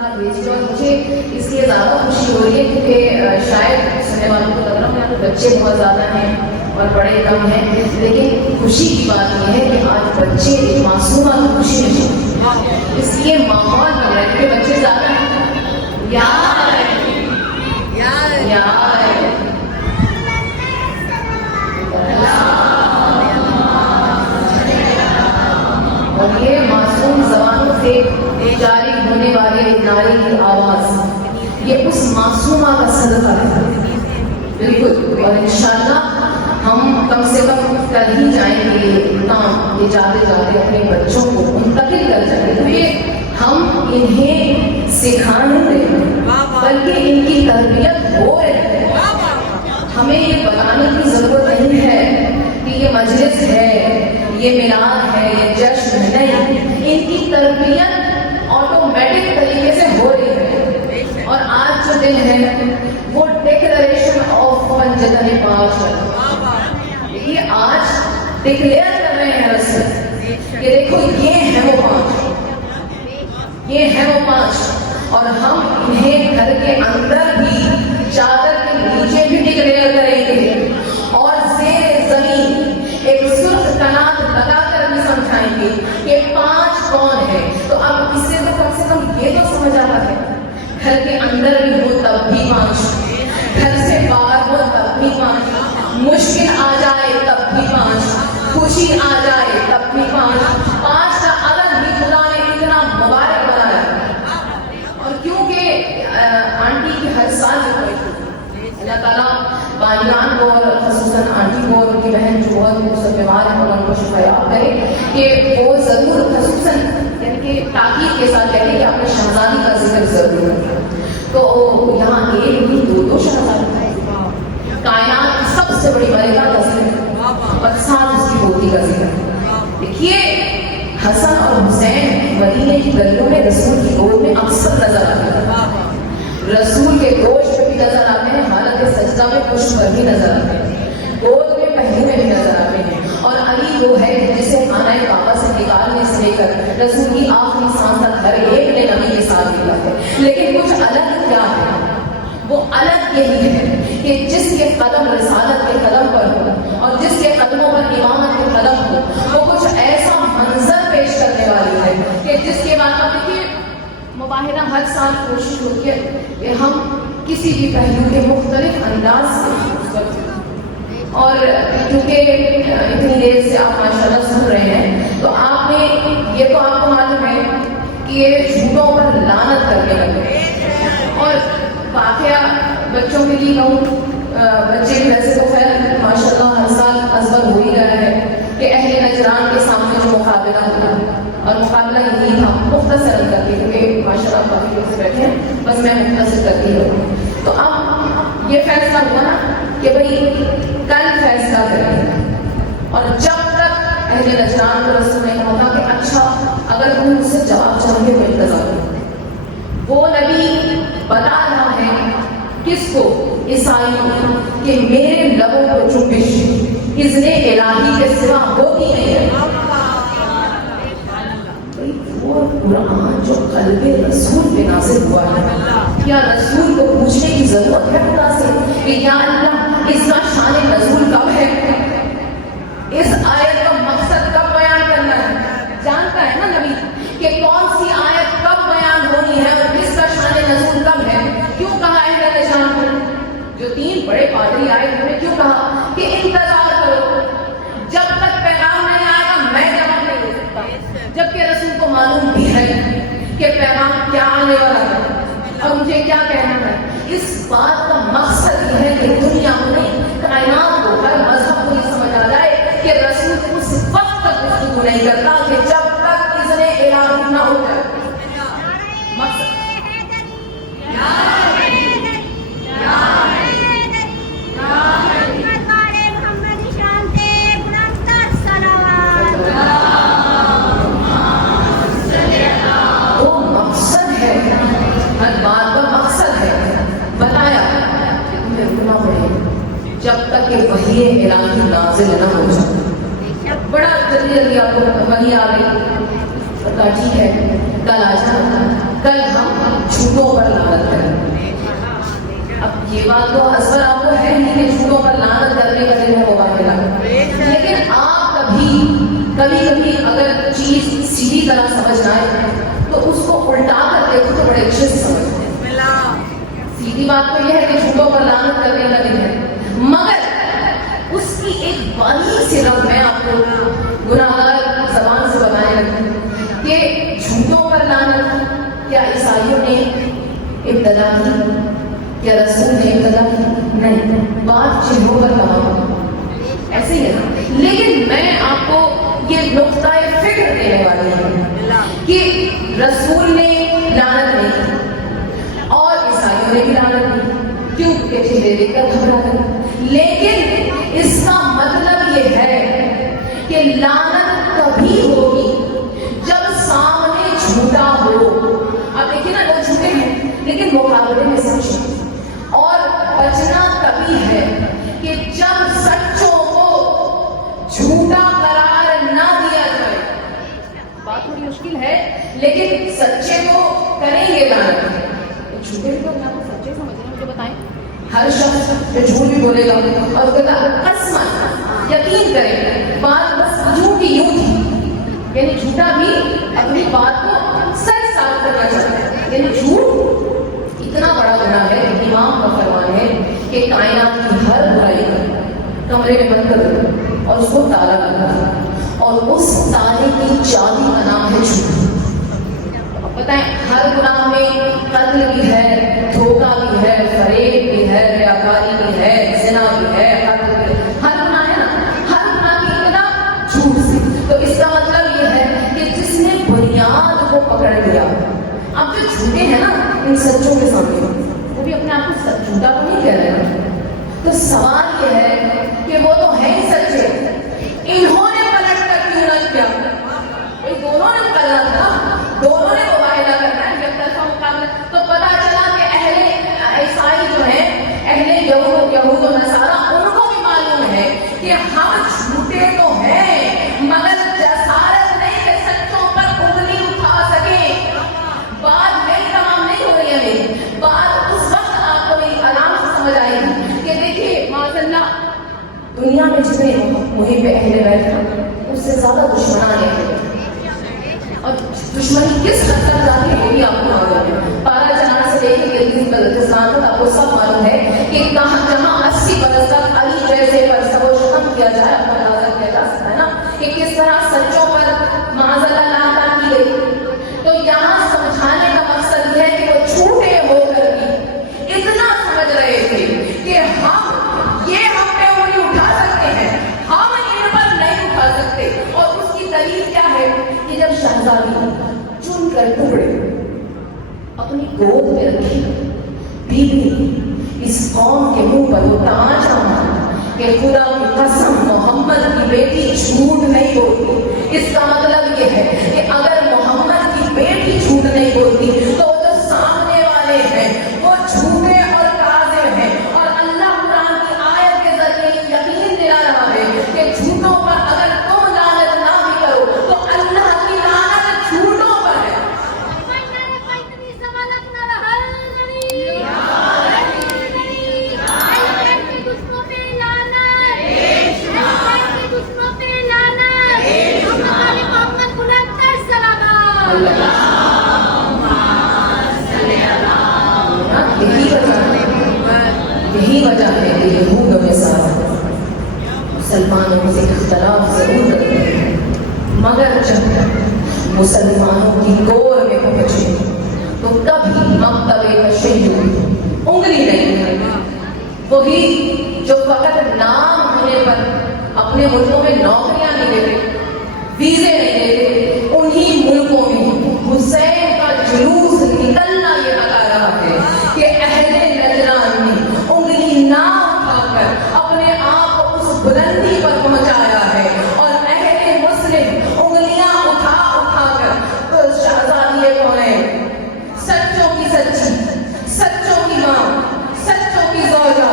خطرات بھیجی اور مجھے اس لیے زیادہ خوشی ہو رہی ہے کیونکہ شاید سننے والوں کو لگ رہا ہے کہ بچے بہت زیادہ ہیں اور بڑے کم ہیں، لیکن خوشی کی بات یہ ہے کہ آج بچے معصومات خوشی میں، اس لیے ماحول بن رہا ہے کہ بچے زیادہ ہیں اور یہ معصوم زبانوں سے جاری ہونے والی ناری کی آواز یہ اس معصومہ کا صدقہ ہے بالکل. اور انشاءاللہ ہم کم سے کم کل ہی جائیں گے یہ جاتے جاتے اپنے بچوں کو منتقل کر جائیں گے. تو یہ ہم انہیں سکھانے دیں بلکہ ان کی تربیت ہو رہی ہے. ہمیں یہ بتانے کی ضرورت نہیں ہے کہ یہ مجلس ہے، یہ میلاد ہے، یہ جشن ہے، نہیں، ان کی تربیت آٹومیٹک طریقے سے ہو رہی ہے. اور آج جو دن ہے وہ ڈکلریشن آف پنجتن پانچ، یہ آج ڈکلیئر کر رہے ہیں رسول کہ دیکھو یہ ہے وہ پانچ، یہ ہے وہ پانچ. اور ہم انہیں گھر کے اندر بھی چادر کے نیچے بھی ڈکلیئر کریں گے اور زیر زمین ایک سرخ کنات لگا کر بھی سمجھائیں گے کہ پانچ کون ہے. تو اب اس سے تو کم سے کم یہ تو سمجھ آتا ہے گھر کے اندر بھی ہو تب بھی پانچ، گھر سے باہر ہو تب بھی پانچ، مشکل آ جائے تب بھی پانچ، خوشی آ جائے تب بھی پانچ. پانچ کا عدد بھی خدا نے اتنا مبارک بنایا. اور کیونکہ آنٹی کی ہر سال جو اللہ تعالیٰ بانیان کو اور خصوصاً آنٹی کو اور ان کی بہن جو بہت مصب بیمار ہے اور ان کو شفایاب کرے کہ وہ ضرور خصوصاً یعنی کہ تاکید کے ساتھ کہتے ہیں کہ اپنے شہزادی کا ذکر ضرور ہے. تو یہاں ایک بھی دو شہزادی ہے، کائنات کی سب سے بڑی ملکہ کا ذکر اور ساتھ اس کی پوتی کا ذکر. دیکھیے حسن اور حسین مدینے کی گلیوں میں رسول کی گود میں اکثر نظر آتے ہیں، رسول کے گوشت میں بھی نظر آتے ہیں، حالت سجدہ میں پشت پر بھی نظر آتے ہیں، گود میں پہلو میں بھی نظر آتے ہیں. اور علی وہ ہے جسے خانہ کعبہ سے نکالنے سے لے کر رسول کی آخری سانس تک ہر ایک نے نبی کے ساتھ نکلا ہے. لیکن کچھ الگ کیا ہے؟ وہ الگ یہی ہے کہ جس کے قدم رسالت کے قدم پر ہو اور جس کے قدموں پر امامت کے قدم ہو وہ کچھ ایسا منظر پیش کرنے والی ہے کہ جس کے بعد دیکھیے مباہرہ ہر سال کوشش ہوتی ہے کہ ہم کسی بھی پہلو کے مختلف انداز سے اور کیونکہ اتنی دیر سے آپ ماشاءاللہ سن رہے ہیں تو آپ نے یہ تو آپ کو معلوم ہے کہ یہ جھوٹوں پر لعنت کرنے لگے. اور واقعہ بچوں کے لیے کہوں بچے بھی ویسے تو خیر ماشاءاللہ ہر سال ازبر ہو ہی رہا ہے کہ اہل نجران کے سامنے جو مقابلہ ہوا اور مقابلہ یہی تھا. مختصر کرتی کیونکہ ماشاءاللہ کافی لوگ سے بیٹھے ہیں بس میں مختصر کرتی ہوں. تو اب یہ فیصلہ ہوا نا کہ بھائی کل فیصلہ کریں اور جب تک اہل نجران کو رسول نے کہا کہ اچھا اگر تم مجھ سے جواب چاہیے تو انتظار کرو. وہ نبی بتا رہا ہے کس کو؟ عیسائیوں کہ میرے لبوں کو چوبش اذن الہی کے سوا ہوتی نہیں ہے. وہ قرآن جو قلب رسول پہ نازل ہوا ہے کیا رسول کو پوچھنے کی ضرورت ہے خدا سے کہ یا اللہ اس کا شان نزول کب ہے، اس آیت کا مقصد کب بیان کرنا ہے؟ جانتا ہے نا نبی کہ کون سی آیت کب بیان ہونی ہے اور کس کا شان نزول کب ہے. کیوں کہا ہے نشان کو جو تین بڑے پادری آئے انہوں نے کیوں کہا کہ انتظار کرو جب تک پیغام نہیں آئے گا میں جواب نہیں دے سکتا، جبکہ رسول کو معلوم بھی ہے کہ پیغام کیا آنے والا ہے اور مجھے کیا کہنا ہے. اس بات کا مقصد یہ ہے کہ دنیا میں کائنات کو ہر مذہب کو یہ سمجھ آ جائے کہ رسول اس وقت تک گفتگو نہیں کرتا کہ جب تک اذن الہی نہ ہو جائے. مقصد جب تک کہ وحی الہی نازل نہ ہو جائے. بڑا جلدی آپ کو وحی آ گئی، ٹھیک ہے کل آ جانا. کل ہم جھوٹوں پر لعنت کریں. اب یہ بات تو اصل آپ کو ہے نہیں کہ جھوٹوں پر لعنت کرنے کا دن ہے وہ واقعہ, لیکن آپ کبھی اگر چیز سیدھی طرح سمجھ نہ آئے تو اس کو الٹا کر دیکھو تو بڑے اچھے سے سمجھتے ہیں. سیدھی بات تو یہ ہے کہ جھوٹوں پر لعنت کرنے کا دن ہے, مگر اس کی ایک بڑی سی رب میں آپ کو گناہگار زبان سے بتانے لگی کہ جھوٹوں پر لعنت کیا عیسائیوں نے ابتدا کی, کیا رسول نے ابتدا کی؟ نہیں, بات چہروں پر کہا ایسے ہی ہے. لیکن میں آپ کو یہ نقطہ فکر دینے والی ہوں کہ رسول نے لعنت نہیں کی اور عیسائیوں نے بھی لعنت کی, کیوں کہ چہرے دیکھ کر گھبرا گئے. لیکن اس کا مطلب یہ ہے کہ لعنت کبھی ہوگی جب سامنے جھوٹا ہو. اب دیکھیے نا, لوگ جھوٹے ہیں لیکن مقابلے میں سچ ہے, اور بچنا تبھی ہے کہ جب سچوں کو جھوٹا قرار نہ دیا جائے. بات تھوڑی مشکل ہے لیکن سچے کو کریں گے لعنت. جھوٹے کو اپنا کو سچے سمجھیں, مجھے بتائیں. ہر شخص جو جھوٹ بھی بولے گا اور کہتا قسماً یقین کریں بات بس جھوٹی یوں تھی, یعنی جھوٹا بھی اپنی بات کو سچ ثابت کرنا چاہتا ہے. یعنی جھوٹ اتنا بڑا گناہ ہے, امام کا فرمان ہے کہ کائنات کی ہر برائی کمرے میں بند کر دو اور اس کو تالا لگا, اور اس تالے کی چابی کا نام ہے جھوٹ. بتائیں, ہر گناہ میں قتل بھی ہے, دھوکہ بھی ہے, فریب بھی ہے, ریاکاری بھی ہے, زنا بھی ہے, قتل بھی ہے, ہر گناہ ہے نا, ہر گناہ کی ابتدا جھوٹ سے. تو اس کا مطلب یہ ہے کہ جس نے بنیاد کو پکڑ لیا. اب جو جھوٹے ہیں نا ان سچوں کے سامنے, وہ بھی اپنے آپ کو جھوٹا کو نہیں کہہ رہے. تو سوال یہ ہے کہ وہ تو ہے ہی سچے, انہوں نے پلٹ کر کیوں نہ کیا؟ دونوں نے کرنا تھا, دونوں نے مباہلہ کرنا ہے, جب طرفہ مقابلہ. تو پتا چلا کہ اہل عیسائی جو ہیں, اہل یہود و نصارہ, ان کو بھی معلوم ہے کہ ہم جھوٹے تو ہیں مگر جسارت نہیں کہ سچوں پر انگلی اٹھا سکیں. بات میری تمام نہیں ہو رہی ہے, میری بات اس وقت آپ کو میری آرام سے سمجھ آئے گی کہ دیکھیے معاذ اللہ دنیا میں جتنے مہم پہ اہل بیت ہیں اس سے زیادہ دشمنان ہیں, اور دشمنی کس حد تک جاتی ہے وہ بھی آپ کو معلوم ہے. پارا جنان سے لے کے گلگت بلتستان تک آپ کو سب معلوم ہے کہ کہاں جہاں 80 برس تک علی جیسے پر سب و شتم کیا جائے, آپ کو اندازہ کیا جا سکتا ہے نا کہ کس طرح سچوں پر معاذ اللہ لعنت کی گئی. تو یہاں سمجھانے کا مقصد یہ ہے کہ وہ چھوٹے ہو کر بھی اتنا سمجھ رہے تھے کہ ہم پہ انگلی اٹھا سکتے ہیں, ہم ان پر نہیں اٹھا سکتے. اور اس کی دلیل کیا ہے کہ جب شہزادی چن کر ٹکڑے اپنی گود میں رکھی, بی بی اس قوم کے منہ پر وہ تماچا مارا کہ خدا کی قسم محمد کی بیٹی جھوٹ نہیں بولتی. اس کا مطلب یہ ہے کہ اگر محمد کی بیٹی جھوٹ نہیں بولتی تو وہ جو سامنے والے ہیں وہ جھوٹے اور کاذب ہیں. اور اللہ قرآن کی آیت کے ذریعے یقین دلا رہا ہے کہ جھوٹوں پر اگر تم لعنت نہ بھی کرو تو اللہ کی لعنت جھوٹوں پر ہے. یہی وجہ ہے کہ یہود و نصارہ مسلمانوں سے اختلاف ضرور کرتے ہیں, مگر جب مسلمانوں کی کور میں پہنچے تو کبھی مکتب تشیع انگلی نہیں. وہی جو فقط نام ہونے پر اپنے ملکوں میں نوکریاں نہیں دیتے, ویزے نہیں دیتے, انہی ملکوں میں حسین کا جلوس نکلنا یہ بتا رہا ہے کہ اہل نجران نے انگلی نہ اٹھا کر اپنے آپ کو اس بلندی پر پہنچایا ہے, اور اہل مسلم انگلیاں اٹھا کر شہزادی کونین, سچوں کی سچی, سچوں کی ماں, سچوں کی زوجہ,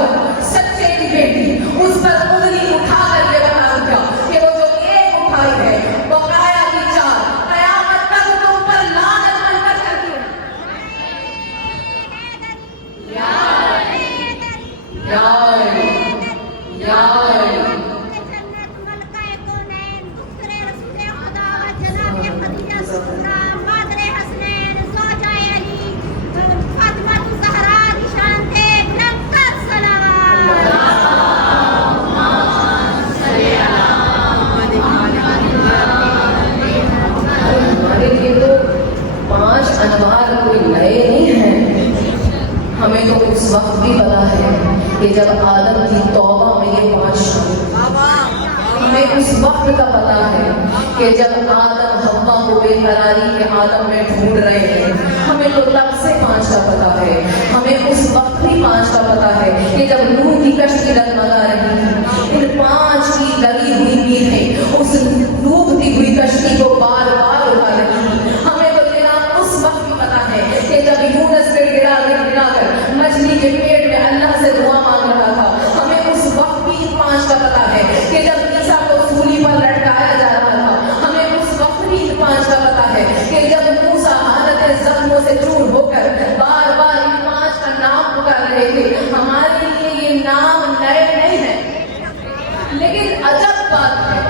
سچے کی بیٹی, اس پر انگلی اٹھا کر کے بتا دیا کہ وہ جو ایک اٹھائی ہے بقایا کی چار, قیامت تک تم پر لعنت بن کر یا علی یا علی انوار کوئی نئے نہیں ہیں. ہمیں تو اس وقت بھی پتا ہے کہ جب آدم کی توبہ میں یہ 5 شامل. ہمیں اس وقت کا پتا ہے کہ جب آدم حوا کو بے قراری کے عالم میں ڈھونڈ رہے ہیں. ہمیں تو تب سے 5 کا پتا ہے. ہمیں اس وقت بھی 5 کا پتا ہے کہ جب نوح کی کشتی ڈگمگا رہی تھی, ان 5 کی لگی ہوئی میخیں اس ڈوبتی ہوئی کشتی کو بار بار اٹھا رہی تھی. کہ جب یونس پہ گرا کر مچھلی کے پیٹ میں اللہ سے دعا مانگ رہا تھا, ہمیں اس وقت بھی 5 کا پتا ہے کہ جب عیسیٰ کو سولی پر لٹکایا جا رہا تھا, ہمیں اس وقت بھی 5 کا پتا ہے کہ جب موسیٰ حالت زخموں سے چور ہو کر بار بار ان 5 کا نام پکار رہے تھے. ہمارے لیے یہ نام نئے نہیں ہیں. لیکن عجب بات ہے,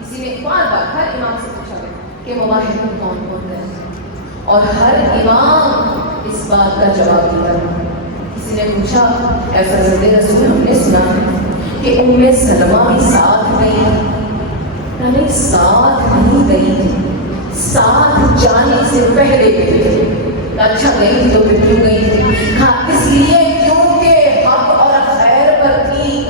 کسی نے بار ہر امام سے پوچھا کہ مواہب کون کون ہے, اور ہر امام اس بات کا جواب دیا. کسی نے پوچھا اے فرزند رسول, ہم نے سنا ہے کہ ام سلمہ بھی ساتھ گئی. نہیں, ساتھ نہیں گئی تھی, ساتھ جانے سے پہلے گئی تھی. اچھا گئی تھی تو پھر کیوں گئی تھی؟ ہاں, اس لیے کیونکہ حق اور خیر پر تھی.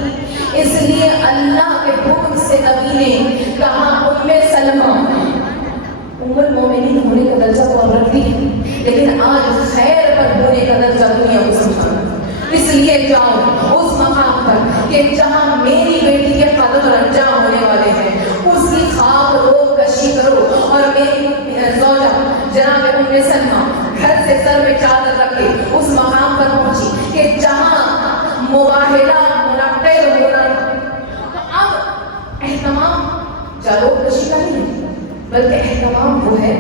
اس لیے اللہ کے حکم سے نبی نے کہا ام سلمہ ام المومنین ہونے کا درجہ تو اب رکھتی ہے, لیکن آج خیر پر ہونے کا درجہ دنیا کو سمجھانا. اس لیے جاؤ اس مقام پر کہ جہاں میری بیٹی کے قدم انجام ہونے والے ہیں, اس کی خاک روب کشی کرو. اور میری زوجہ جناب ام سلمہ گھر سے سر میں چادر رکھ کے اس مقام پر پہنچی کہ جہاں مباہلہ منعقد ہونا. تو اب اہتمام جاروب کشی کا نہیں ہے, بلکہ اہتمام وہ ہے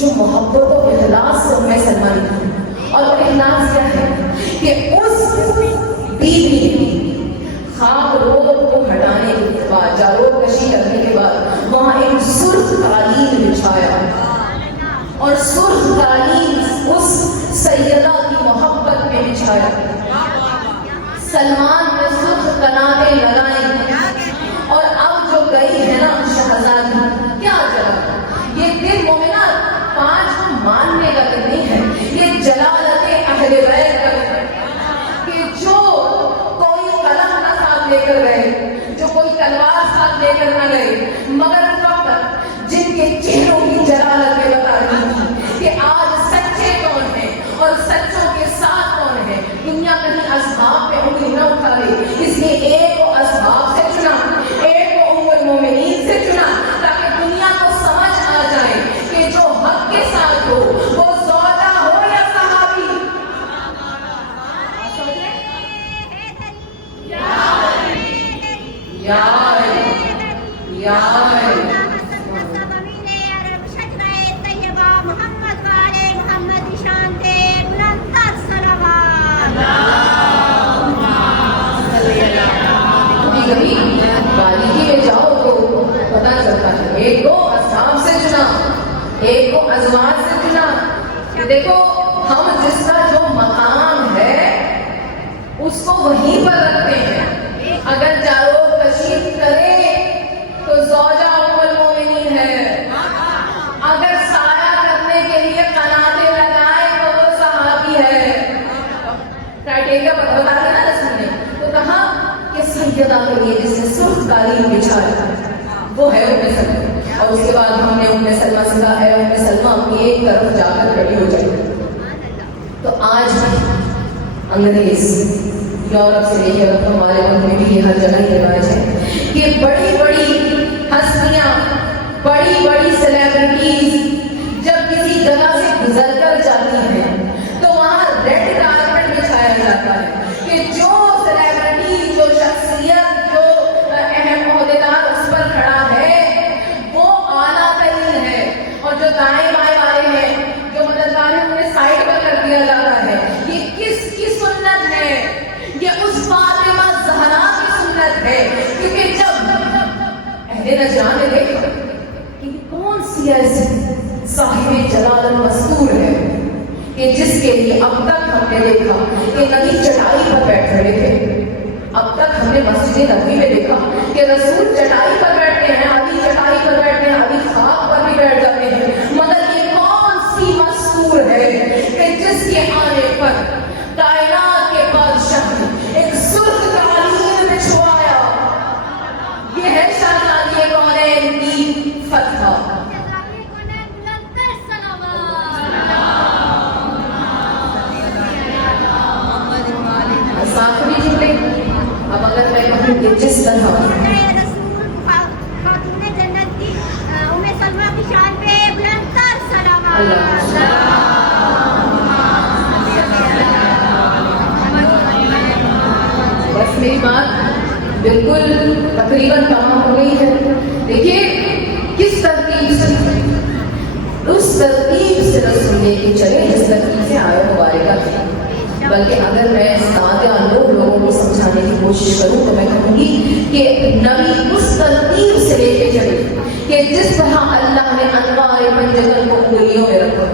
جو محبت و اخلاص سے ام سلمہ نے کی. اور اخلاص کیا ہے کہ اس بیوی خاک روب کو ہٹانے کے بعد, جاروب کشی کرنے کے بعد وہاں ایک سرخ قالین بچھایا, اور سرخ قالین اس سیدہ کی محبت میں بچھایا. سلمان نے سرخ کناتے لگائیں, اور اب جو گئی ہے نا شہزادی, کیا جلا یہ دن مومنات 5 ماننے کا دن نہیں ہے, یہ جلالت اہل بیت کا دن ہے. کہ جو کوئی قلم نہ ساتھ لے کر گئے, جو کوئی تلوار ساتھ لے کر نہ گئے, مگر فقط جن کے چہروں کی جلالت میں بتا رہی تھی کہ آج سچے کون ہیں اور سچوں کے ساتھ کون ہیں. دنیا کہیں اصحاب پہ انگلی نہ اٹھا لے, اس لیے ایک کو اصحاب سے چنا, ایک کو ام المومنین سے چنا, تاکہ دنیا کو سمجھ آ جائے کہ جو حق کے ساتھ ہو وہ زوجہ ہو یا صحابی. یا یا کبھی باریکی میں جاؤ تو پتا چلتا ہے, ایک کو اصحاب سے چنا, ایک کو ازواج سے چنا. دیکھو ہم جس کا جو مقام ہے اس کو وہیں پر رکھتے ہیں. اگر جاروب کشی کرے تو زوجہ ام المومنین ہے, اگر سایہ کرنے کے لیے قناتے لگائے تو وہ صحابی ہے. کرائٹیریا بتا دینا رسول نے, تو کہا کہ سیدہ کے لیے جس نے سرخ قالین بچھایا وہ ہے ام سلمہ. اور اس کے بعد ہم نے ام سلمہ سے کہا اے ام سلمہ اپنی ایک طرف جا کر کھڑی ہو جائے. تو آج انگریز یورپ سے لے کے ہمارے ملک میں بھی یہ ہر جگہ یہ رواج ہے کہ بڑی بڑی ہستیاں, بڑی بڑی سیلیبریٹیز جب کسی جگہ سے گزر کر جاتی ہیں تو وہاں ریڈ کارپیٹ بچھایا جاتا ہے کہ جو سیلیبریٹی, جو شخصیت, جو اہم عہدیدار اس پر کھڑا ہے وہ اعلیٰ ترین ہے, اور جو دائیں بائیں والے ہیں, جو مددگار ہیں, انہیں سائڈ پر کر دیا جاتا ہے. یہ کس کی سنت ہے؟ یہ اس اہل نجران نے دیکھا کہ یہ کون سی ایسی صاحب جلال مستور ہے کہ جس کے لیے اب تک ہم نے دیکھا کہ نبی چٹائی پر بیٹھ رہے تھے. اب تک ہم نے مسجد نبوی میں دیکھا کہ رسول چٹائی پر بیٹھتے ہیں, علی چٹائی پر بیٹھتے ہیں, علی خاک پر بھی بیٹھ جاتے ہیں. مگر یہ کون سی مستور ہے کہ جس کے آنے پر کائنات کے بادشاہ نے ایک سرخ قالین بچھوایا. یہ ہے شاہزادی کونین کی فتح. آخری جملے اب اگر میں کہوں کہ جس طرح خاتون جنت کی ام سلمہ کی شان پہ بلند تر سلام. بس میری بات بالکل تقریباً تمام ہو گئی ہے. دیکھیے کس ترتیب سے, اس ترتیب سے رسول لے کے چلے جس ترتیب سے آیا مبارکہ تھی. بلکہ اگر میں سادہ لوگوں کو سمجھانے کی کوشش کروں تو میں کہوں گی کہ نبی اس ترتیب سے لے کے چلے کہ جس طرح اللہ نے انوار منجل کو انگلیوں میں رکھا,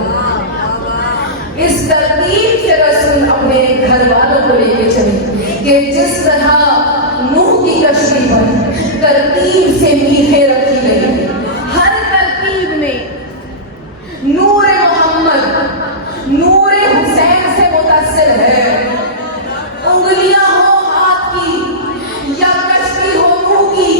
اس ترتیب سے رسول اپنے گھر والوں کو لے کے چلے کہ جس طرح نوح کی کشتی پر ترتیب سے میخیں رکھی گئی, ہر ترتیب میں نور محمد نور حسین سے متصل ہے. انگلیاں ہو ہاتھ کی, یا کشتی ہو نوح کی,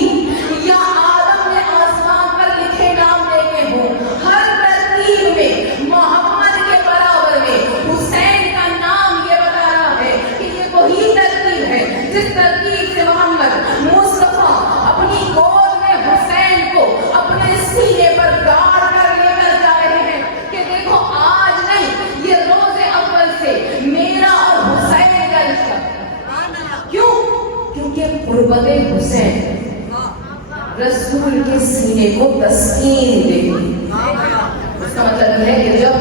یا آدم نے آسمان پر لکھے نام لینے ہو, ہر ترتیب میں محمد کے برابر میں حسین کا نام یہ بتا رہا ہے کہ یہ وہی ترتیب ہے جس ترتیب سے محمد مصطفیٰ اپنی گود میں حسین کو اپنے سینے پر گاڑ کر لے کر جا رہے ہیں کہ دیکھو آج نہیں, یہ روز اول سے میرا اور حسین کا رشتہ. کیوں؟ کیونکہ قربت حسین رسول کے سینے کو تسکین دے گی. اس کا مطلب یہ ہے کہ جب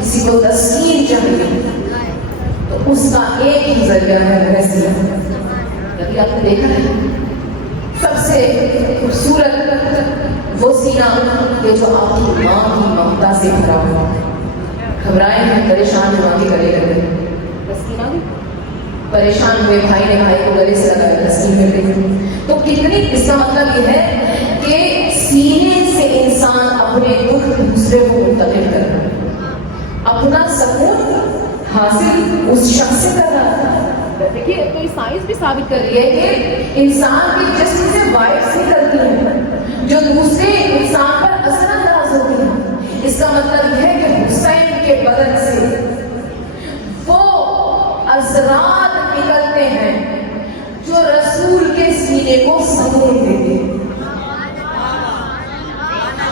کسی کو تسکین چاہیے تو اس کا ایک ہی ذریعہ ہے رسول. کبھی آپ نے دیکھا ہے سب سے خوبصورت وہ سینہ کہ جو آپ کی ماں کی ممتا سے بھرا ہوا, گھبرائے ہیں, پریشان ہیں, ماں کے گلے لگ گئے, تسکین آ گئی. پریشان ہوئے بھائی نے بھائی کو گلے سے لگایا, تسکین مل گئی. تو کتنی, اس کا مطلب یہ ہے کہ سینے سے انسان اپنے دکھ دوسرے کو منتقل کر رہا ہے, اپنا سکون حاصل اس شخص سے کر رہا ہے. دیکھیے تو یہ سائنس بھی ثابت کر رہی ہے کہ انسان کے جسم سے وائبس نکلتی ہیں جو دوسرے انسان پر اثر انداز ہوتی ہیں. اس کا مطلب یہ ہے کہ حسین کے بدن سے وہ اثرات نکلتے ہیں جو رسول کے سینے کو سکون دیتے ہیں.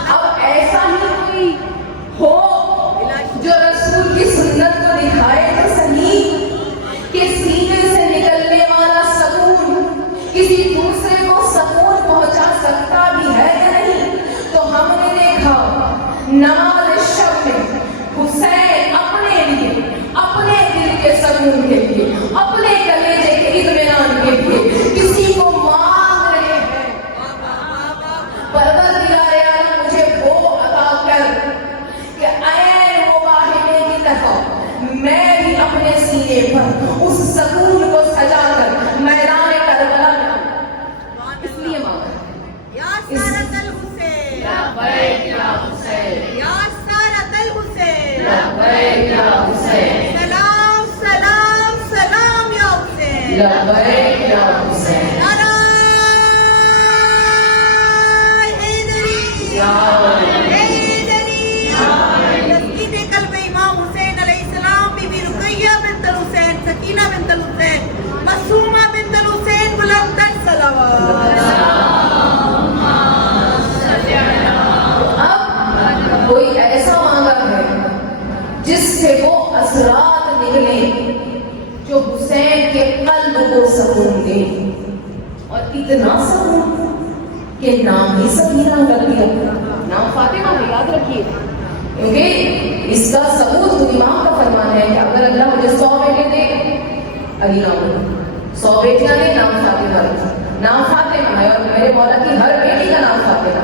اب ایسا ہی کوئی ہو جو رسول کی سنت کو دکھائے تو صحیح کہ سینے سے نکلنے والا سکون کسی دوسرے کو سکون پہنچا سکتا بھی ہے یا نہیں. تو ہم نے دیکھا نماز شب میں حسین اپنے لیے, اپنے دل کے سکون کے لیے, اپنے کلیجے کے اطمینان کے لیے کسی کو مانگ رہے ہیں, پروردگار عالم مجھے وہ عطا کر کہ عین مباہنے کی طرح میں بھی اپنے سینے پر اس سکون کو سجا کر میدان کربلا میں اس لیے مانگا. یا سارت الحسین, لبیک یا حسین, یا سارت الحسین, لبیک یا حسین, سلام سلام سلام یا حسین, لبیک یا حسین, نعرہ حیدری, یا حیدری. تسکین قلب امام حسین علیہ السلام, بی بی رقیہ بنت الحسین, سکینہ بنت الحسین, معصومہ بنت الحسین, بلند تر صلوات. اب کوئی ایسا مانگا ہے جس سے وہ اثرات نکلیں جو حسین کے قلب کو سکون دے, اور اتنا سکون کہ نام ہی سکینہ رکھ دیا, نام فاطمہ ہے, یاد رکھیے. کیونکہ اس کا ثبوت تو امام کا فرمان ہے کہ اگر اللہ مجھے 100 بیٹے دے, علی نام 100 بیٹیاں دے, نام فاطمہ رکھا, نام فاطمہ ہے, اور میرے مولا کی ہر بیٹی کا نام فاطمہ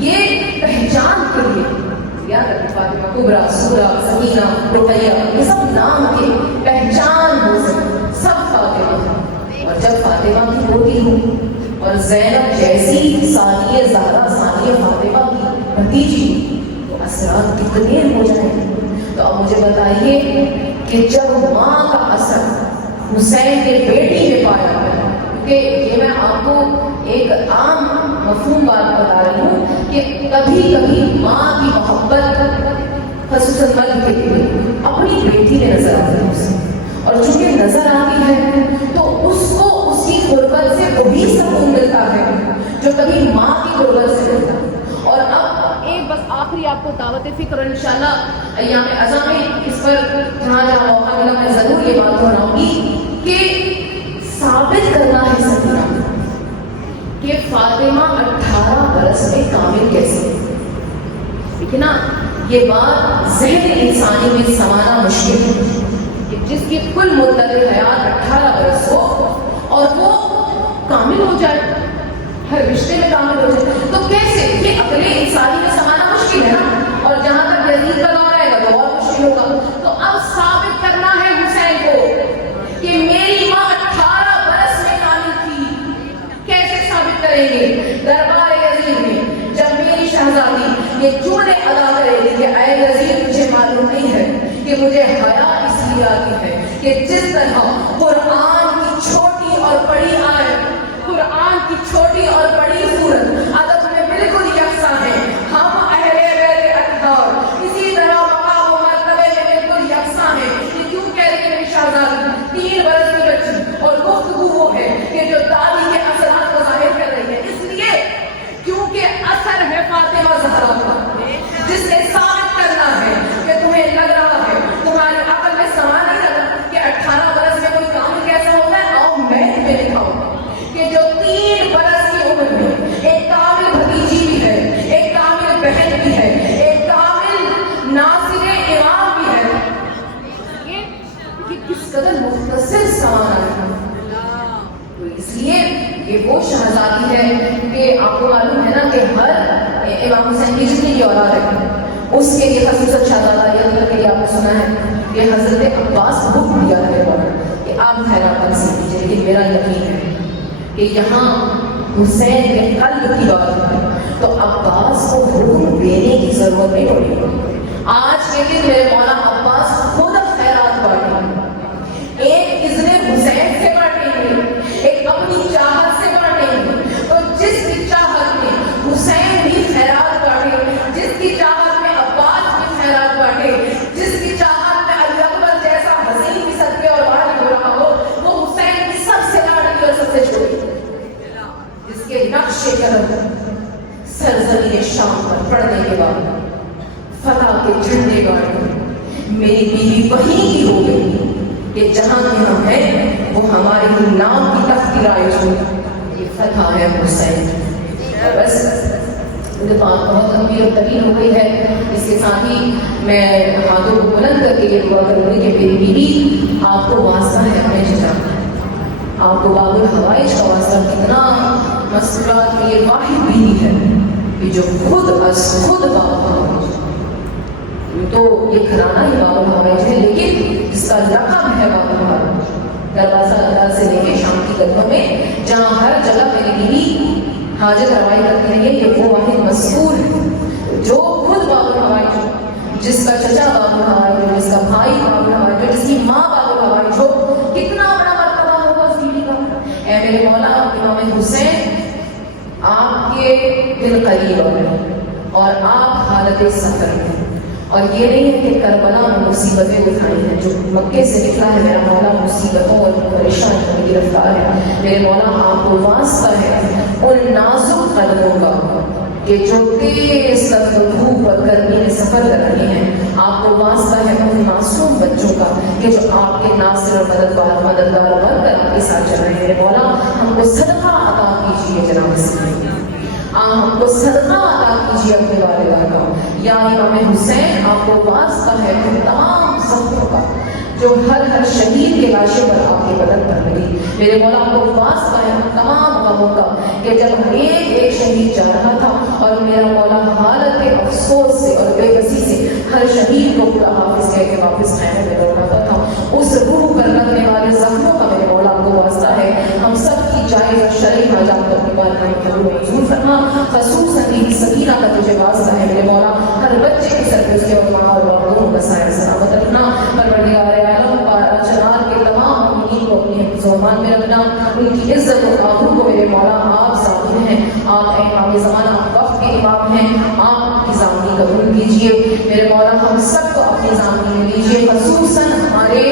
یہ پہچان کے لیے یاد رکھیں فاطمہ کبریٰ، سغریٰ، سکینہ، رقیہ، یہ سب نام کے پہچان ہو سکے، سب فاطمہ ہیں۔ اور جب فاطمہ کی بیٹی ہوں اور زینب جیسی ثانیہ زہرا ثانیہ فاطمہ کی بھتیجی، تو اثرات کتنے ہو جائیں گے۔ تو اب مجھے بتائیے کہ جب ماں کا اثر حسین کے بیٹی میں پایا گیا، کیونکہ یہ میں آپ کو ایک عام مفہوم بات بتا رہی ہوں کہ کبھی کبھی ماں کی محبت خصوصاً مرد کے لیے اپنی بیٹی میں نظر آتی ہے، اور چونکہ نظر آتی ہے تو اس کو اس کی غربت سے وہی سکون ملتا ہے جو کبھی ماں کی غربت سے ملتا ہے۔ اور اب ایک بس آخری آپ کو دعوت فکر انشاءاللہ ایام عزا میں اس پر جہاں جہاں موقع ملا میں ضرور یہ بات دہراؤں گی کہ ثابت کرنا ہے سکینہ کہ فاطمہ 18 برس میں کامل کیسے، ٹھیک ہے نا؟ یہ بات ذہن انسانی میں سمانا مشکل ہے کہ جس کی کل مدت حیات 18 برس ہو اور وہ کامل ہو جائے، ہر رشتے میں کامل ہو جائے، تو کیسے؟ یہ عقل انسانی میں سمانا مشکل ہے نا۔ اور جہاں تک یزید کا دور آئے گا تو اور مشکل ہوگا۔ تو اب ثابت کرنا ہے حسین کو کہ میری ماں 18 برس میں کامل تھی۔ کیسے ثابت کریں گے؟ دربار یزید میں جب میری شہزادی یہ جملے ادا کرے گی کہ اے یزید مجھے معلوم نہیں ہے کہ مجھے حیا اس لیے آتی ہے کہ جس طرح قرآن کی چھوٹی اور بڑی آیت، قرآن کی چھوٹی اور بڑی سورت ادب میں بالکل یکساں ہے، ہم اہل بیت اطہار اسی طرح مقام و مرتبے میں بالکل یکساں ہیں۔ یہ کیوں کہہ رہی ہے میری شہزادی 3 برس کی بچی، اور گفتگو وہ ہے کہ جو دادی کے اثرات کو ظاہر کر رہی ہے، اس لیے کیونکہ اثر ہے فاطمہ زہرا کا، جس نے ثابت کرنا ہے کہ تمہیں لگ رہا ہے، تمہاری عقل میں سما نہیں رہا کہ 18 برس میں کوئی کام کیسا ہوتا ہے۔ آؤ میں تمہیں دکھاؤں کہ جو 3 برس کی عمر میں ایک کامل بھتیجی بھی ہے، ایک کامل بہن بھی ہے، ایک کامل ناصر امام بھی ہے، یہ کس قدر مختصر سمانا ہے۔ تو اس لیے یہ وہ شہزادی ہے کہ آپ کو معلوم ہے نا کہ ہر امام حسین کی جتنی بھی اولاد ہے اس کے لیے خصوصاً شہزادہ کے لیے آپ نے سنا ہے کہ حضرت عباس حکم دیا ہے کہ آپ خیرات تقسیم کیجیے، لیکن میرا یقین ہے کہ یہاں حسین کے قلب کی بات ہے تو عباس کو حکم دینے کی ضرورت نہیں پڑی۔ آج کے دن میرے مولا عباس خود خیرات بانٹیں، ایک اذن حسین سے بانٹیں گے، ایک اپنی چاہت سے بانٹیں گے۔ تو جس کی چاہت میں حسین بھی خیرات بانٹے، جس کی چاہت میں عباس بھی خیرات بانٹے، جس کی چاہت میں علی اکبر جیسا حسین بھی صدقے اور وارث ہو رہا ہو، وہ حسین کی سب سے لاڈلی اور سب سے چھوٹی، جس کے نقش قدم سرزمین شام پر پڑنے کے بعد فتح کے جھنڈے گاڑے میری بیوی وہیں کی ہو گئی کہ جہاں بھی ہم ہیں وہ ہمارے ہی نام کی تختی رائج ہو۔ یہ فتح ہے حسین۔ بس بات بہت لمبی اور طویل ہو گئی ہے، اس کے ساتھ ہی میں ہاتھوں کو بلند کر کے یہ دعا کروں گی کہ میری بیوی آپ کو واسطہ ہے اپنے جگہ، آپ کو باب الحوائج کا واسطہ، کتنا مسکرات کی یہ واحد بیوی ہے کہ جو خود از خود باب الحوائج، تو یہ گھرانہ ہی باب الحوائج ہے لیکن اس کا رقم ہے باب الحوائج، دروازہ اللہ سے لے کے شام کی گلیوں میں جہاں ہر جگہ میری بیوی حاجت روائی کرتی رہی ہے، یہ وہ واحد مذکور ہے جو خود باب الحوائج ہو، جس کا چچا باب الحوائج ہو، جس کا بھائی باب الحوائج ہو، جس کی ماں باب الحوائج ہو، کتنا بڑا مرتبہ ہوگا اس بیوی کا۔ اے میرے مولا امام حسین، آپ کے دل قریب آ گئے اور آپ حالت سفر میں، اور یہ نہیں ہے کہ کربلا میں مصیبتیں اٹھائی ہیں، جو مکے سے نکلا ہے میرا مولا مصیبتوں اور پریشانیوں میں گرفتار ہے۔ میرے مولا آپ کو واسطہ ہے ان نازک قدموں کا کہ جو تیز دھوپ اور گرمی میں سفر کر رہے ہیں، آپ کو واسطہ ہے ان معصوم بچوں کا کہ جو آپ کے ناصر اور مددگار بن کر آپ کے ساتھ چل رہے ہیں۔ میرے مولا ہم کو صدقہ عطا کیجیے جناب سے، آپ ہم کو صدقہ عطا کیجیے اپنے والدہ کا۔ یا امام حسین، آپ کو واسطہ ہے ان تمام زخموں کا جو ہر شہید کے لاشے پر آپ کے بدن پر لگی. میرے مولا کو پاس پائے تمام غموں کا کہ جب ایک شہید جا رہا تھا اور میرا مولا حالت افسوس سے اور بے بسی سے ہر شہید کو پورا حافظ کہہ کے واپس خیمے میں لوٹاتا تھا. اس روح پر لگنے والے زخموں کا میرے مولا کو واسطہ ہے. ہم سب کی جائز اور شرعی حاجات کو اپنی بارگاہ میں قبول منظور فرما. خصوصاً بیوی سکینہ کا تجھے واسطہ ہے میرے مولا ہر بچے کے سر پہ اس کے ماں اور باپ دونوں کا سایہ سلامت رکھنا. پروردگار عالم چنار کے تمام مومنین کو اپنے حفظ و امان میں رکھنا. ان کی عزت و آبرو کو میرے مولا آپ ضامن ہیں. آپ امام زمانہ وقت کے امام ہیں. آپ کی ضامنی قبول کیجیے میرے مولا. ہم سب کو اپنی ضامنی میں لیجیے. خصوصاً ہمارے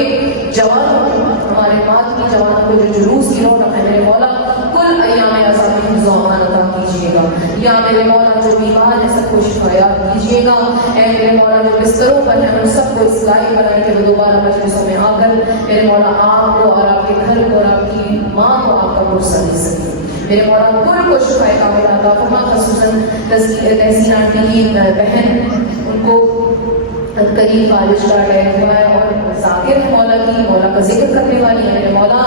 جوانوں ہمارے بات کی جوانوں کو جو جلوس کی رونق ہے میرے مولا کل ایام اعظم میں حفظ و امان عطا کیجیے گا. یا میرے مولا جو بیمار ہیں سب کو شفایاب کیجیے گا. اے میرے مولا جو بستروں پر ہیں ان سب کو اصلاحی بنائے کہ وہ دوبارہ مجلسوں میں آ کر میرے مولا آپ کو اور آپ کے گھر کو اور آپ کی ماں کو آپ کا غصہ دے سکے. میرے مولا کل کو شفا کاملہ عطا فرما. خصوصاً تحسین آنٹی کی بہن ان کو قریب فالج کا اٹیک ہوا ہے اور ذاکر مولا کی مولا کا ذکر کرنے والی ہے. میرے مولا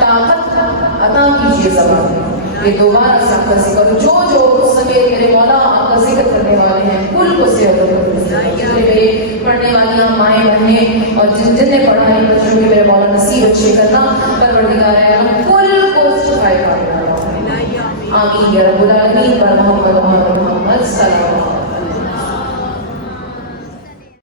طاقت عطا کیجیے زبان کہ دوبارہ سے آپ کا ذکر جو جو سکے میرے مولا آپ کا ذکر کرنے والے ہیں کل کو صحت و میرے پڑھنے والی مائیں بہنیں اور جن نے پڑھائی بچوں کے میرے مولا نصیب اچھے کرنا. پروردگار عالم کل کو شفا کاملہ آمین یا رب العالمین. پر محمد صلی اللہ علیہ وسلم.